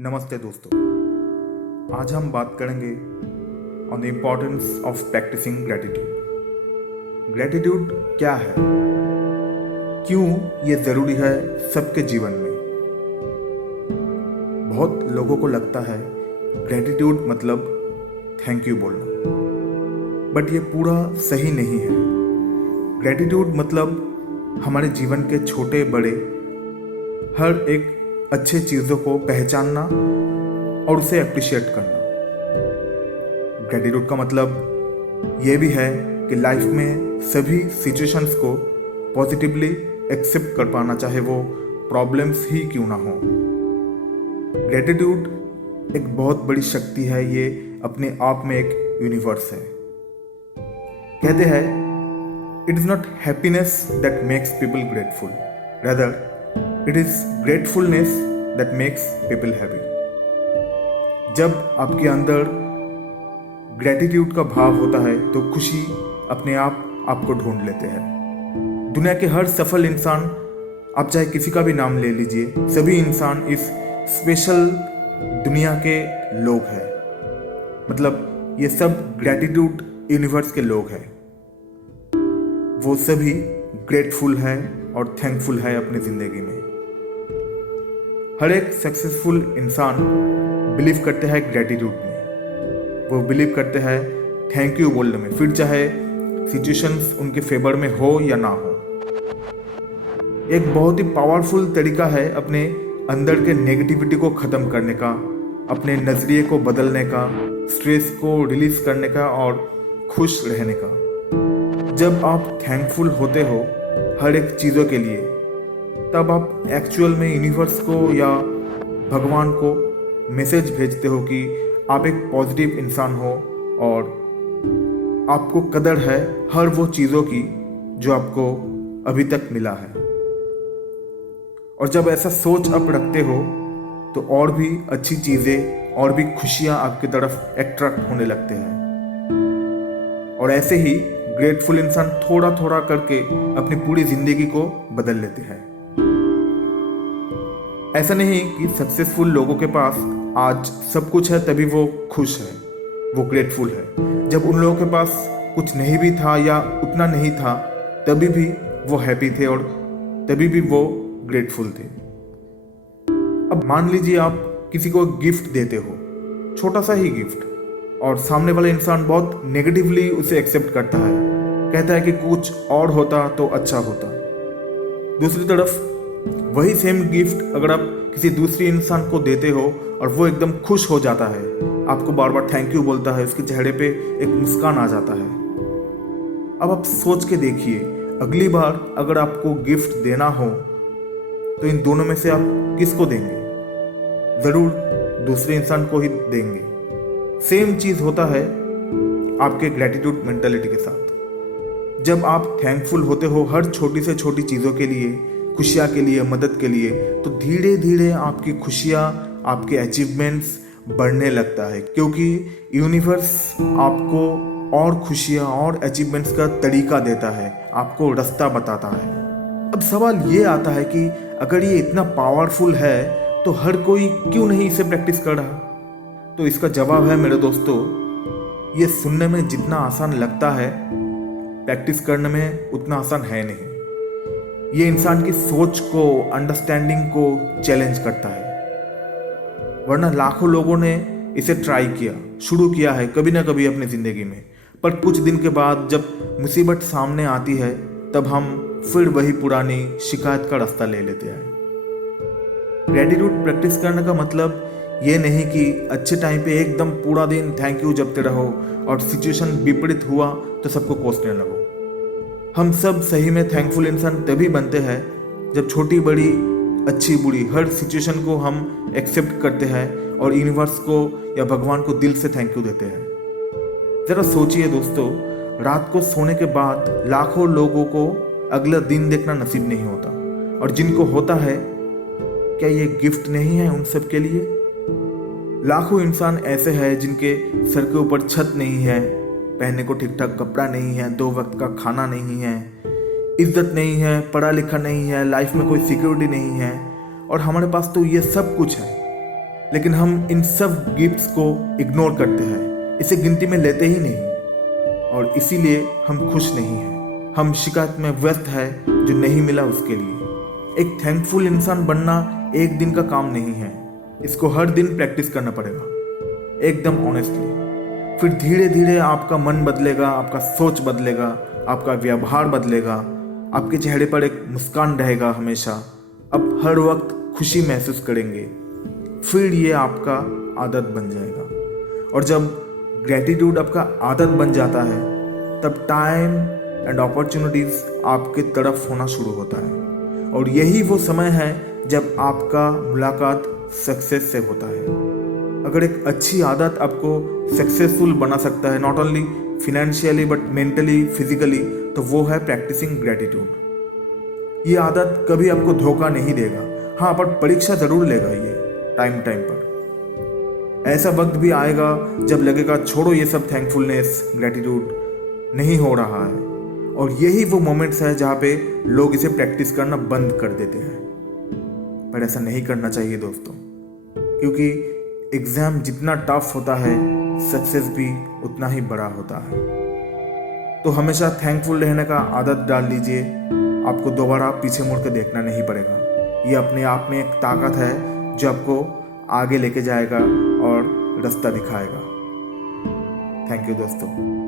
नमस्ते दोस्तों। आज हम बात करेंगे on the importance of practising gratitude. Gratitude क्या है, क्यों ये ज़रूरी है सबके जीवन में। बहुत लोगों को लगता है ग्रेटिट्यूड मतलब थैंक यू बोलना, बट ये पूरा सही नहीं है। ग्रेटिट्यूड मतलब हमारे जीवन के छोटे बड़े हर एक अच्छे चीज़ों को पहचानना और उसे अप्रिशिएट करना। ग्रेटिट्यूड का मतलब ये भी है कि लाइफ में सभी सिचुएशंस को पॉजिटिवली एक्सेप्ट कर पाना, चाहे वो प्रॉब्लम्स ही क्यों ना हो। ग्रेटिट्यूड एक बहुत बड़ी शक्ति है, ये अपने आप में एक यूनिवर्स है। कहते हैं it is not happiness that makes people grateful, rather it is gratefulness that makes people happy. जब आपके अंदर ग्रेटिट्यूड का भाव होता है तो खुशी अपने आप आपको ढूंढ लेते हैं। दुनिया के हर सफल इंसान, आप चाहे किसी का भी नाम ले लीजिए, सभी इंसान इस स्पेशल दुनिया के लोग हैं। मतलब ये सब ग्रेटिट्यूड यूनिवर्स के लोग हैं। वो सभी ग्रेटफुल है और थैंकफुल है अपनी ज़िंदगी में। हर एक सक्सेसफुल इंसान बिलीव करते हैं ग्रेटिट्यूड में। वो बिलीव करते हैं थैंक यू बोलने में, फिर चाहे सिचुएशंस उनके फेवर में हो या ना हो। एक बहुत ही पावरफुल तरीका है अपने अंदर के नेगेटिविटी को ख़त्म करने का, अपने नज़रिए को बदलने का, स्ट्रेस को रिलीज करने का और खुश रहने का। जब आप थैंकफुल होते हो हर एक चीज़ों के लिए, तब आप एक्चुअल में यूनिवर्स को या भगवान को मैसेज भेजते हो कि आप एक पॉजिटिव इंसान हो और आपको कदर है हर वो चीज़ों की जो आपको अभी तक मिला है। और जब ऐसा सोच आप रखते हो तो और भी अच्छी चीज़ें और भी खुशियाँ आपकी तरफ अट्रैक्ट होने लगते हैं। और ऐसे ही ग्रेटफुल इंसान थोड़ा थोड़ा करके अपनी पूरी जिंदगी को बदल लेते हैं। ऐसा नहीं कि सक्सेसफुल लोगों के पास आज सब कुछ है तभी वो खुश है, वो ग्रेटफुल है। जब उन लोगों के पास कुछ नहीं भी था या उतना नहीं था, तभी भी वो हैप्पी थे और तभी भी वो ग्रेटफुल थे। अब मान लीजिए आप किसी को गिफ्ट देते हो, छोटा सा ही गिफ्ट, और सामने वाला इंसान बहुत नेगेटिवली उसे एक्सेप्ट करता है, कहता है कि कुछ और होता तो अच्छा होता। दूसरी तरफ वही सेम गिफ्ट अगर आप किसी दूसरी इंसान को देते हो और वो एकदम खुश हो जाता है, आपको बार बार थैंक यू बोलता है, उसके चेहरे पे एक मुस्कान आ जाता है। अब आप सोच के देखिए, अगली बार अगर आपको गिफ्ट देना हो तो इन दोनों में से आप किसको देंगे? ज़रूर दूसरे इंसान को ही देंगे। सेम चीज़ होता है आपके ग्रेटिट्यूड मेंटालिटी के साथ। जब आप थैंकफुल होते हो हर छोटी से छोटी चीज़ों के लिए, खुशियाँ के लिए, मदद के लिए, तो धीरे धीरे आपकी खुशियाँ, आपके अचीवमेंट्स बढ़ने लगता है, क्योंकि यूनिवर्स आपको और खुशियाँ और अचीवमेंट्स का तरीका देता है, आपको रास्ता बताता है। अब सवाल ये आता है कि अगर ये इतना पावरफुल है तो हर कोई क्यों नहीं इसे प्रैक्टिस कर रहा? तो इसका जवाब है मेरे दोस्तों, ये सुनने में जितना आसान लगता है, प्रैक्टिस करने में उतना आसान है नहीं। ये इंसान की सोच को, अंडरस्टैंडिंग को चैलेंज करता है। वरना लाखों लोगों ने इसे ट्राई किया, शुरू किया है कभी ना कभी अपनी ज़िंदगी में, पर कुछ दिन के बाद जब मुसीबत सामने आती है तब हम फिर वही पुरानी शिकायत का रास्ता ले लेते हैं। ग्रेटिट्यूड प्रैक्टिस करने का मतलब ये नहीं कि अच्छे टाइम पे एकदम पूरा दिन थैंक यू जपते रहो और सिचुएशन विपरीत हुआ तो सबको कोसने लगो। हम सब सही में थैंकफुल इंसान तभी बनते हैं जब छोटी बड़ी, अच्छी बुरी हर सिचुएशन को हम एक्सेप्ट करते हैं और यूनिवर्स को या भगवान को दिल से थैंक यू देते हैं। ज़रा सोचिए दोस्तों, रात को सोने के बाद लाखों लोगों को अगला दिन देखना नसीब नहीं होता, और जिनको होता है, क्या ये गिफ्ट नहीं है उन सब के लिए? लाखों इंसान ऐसे हैं जिनके सर के ऊपर छत नहीं है, पहनने को ठीक ठाक कपड़ा नहीं है, 2 वक्त का खाना नहीं है, इज्जत नहीं है, पढ़ा लिखा नहीं है, लाइफ में कोई सिक्योरिटी नहीं है, और हमारे पास तो ये सब कुछ है। लेकिन हम इन सब गिफ्ट्स को इग्नोर करते हैं, इसे गिनती में लेते ही नहीं, और इसीलिए हम खुश नहीं हैं। हम शिकायत में व्यस्त है जो नहीं मिला उसके लिए। एक थैंकफुल इंसान बनना एक दिन का काम नहीं है, इसको हर दिन प्रैक्टिस करना पड़ेगा, एकदम ऑनेस्टली। फिर धीरे धीरे आपका मन बदलेगा, आपका सोच बदलेगा, आपका व्यवहार बदलेगा, आपके चेहरे पर एक मुस्कान रहेगा हमेशा। आप हर वक्त खुशी महसूस करेंगे, फिर ये आपका आदत बन जाएगा। और जब ग्रेटिट्यूड आपका आदत बन जाता है, तब टाइम एंड अपॉर्चुनिटीज आपके तरफ होना शुरू होता है, और यही वो समय है जब आपका मुलाकात सक्सेस से होता है। अगर एक अच्छी आदत आपको सक्सेसफुल बना सकता है, not only financially but mentally, physically, तो वो है प्रैक्टिसिंग ग्रेटिट्यूड। ये आदत कभी आपको धोखा नहीं देगा, हाँ, पर परीक्षा जरूर लेगा ये टाइम टाइम पर। ऐसा वक्त भी आएगा जब लगेगा छोड़ो ये सब, थैंकफुलनेस, ग्रेटिट्यूड नहीं हो रहा है, और यही वो मोमेंट्स है जहाँ पे लोग इसे प्रैक्टिस करना बंद कर देते हैं। पर ऐसा नहीं करना चाहिए दोस्तों, क्योंकि एग्ज़ाम जितना टफ होता है, सक्सेस भी उतना ही बड़ा होता है। तो हमेशा थैंकफुल रहने का आदत डाल लीजिए, आपको दोबारा पीछे मुड़ के देखना नहीं पड़ेगा। ये अपने आप में एक ताकत है जो आपको आगे लेके जाएगा और रास्ता दिखाएगा। थैंक यू दोस्तों।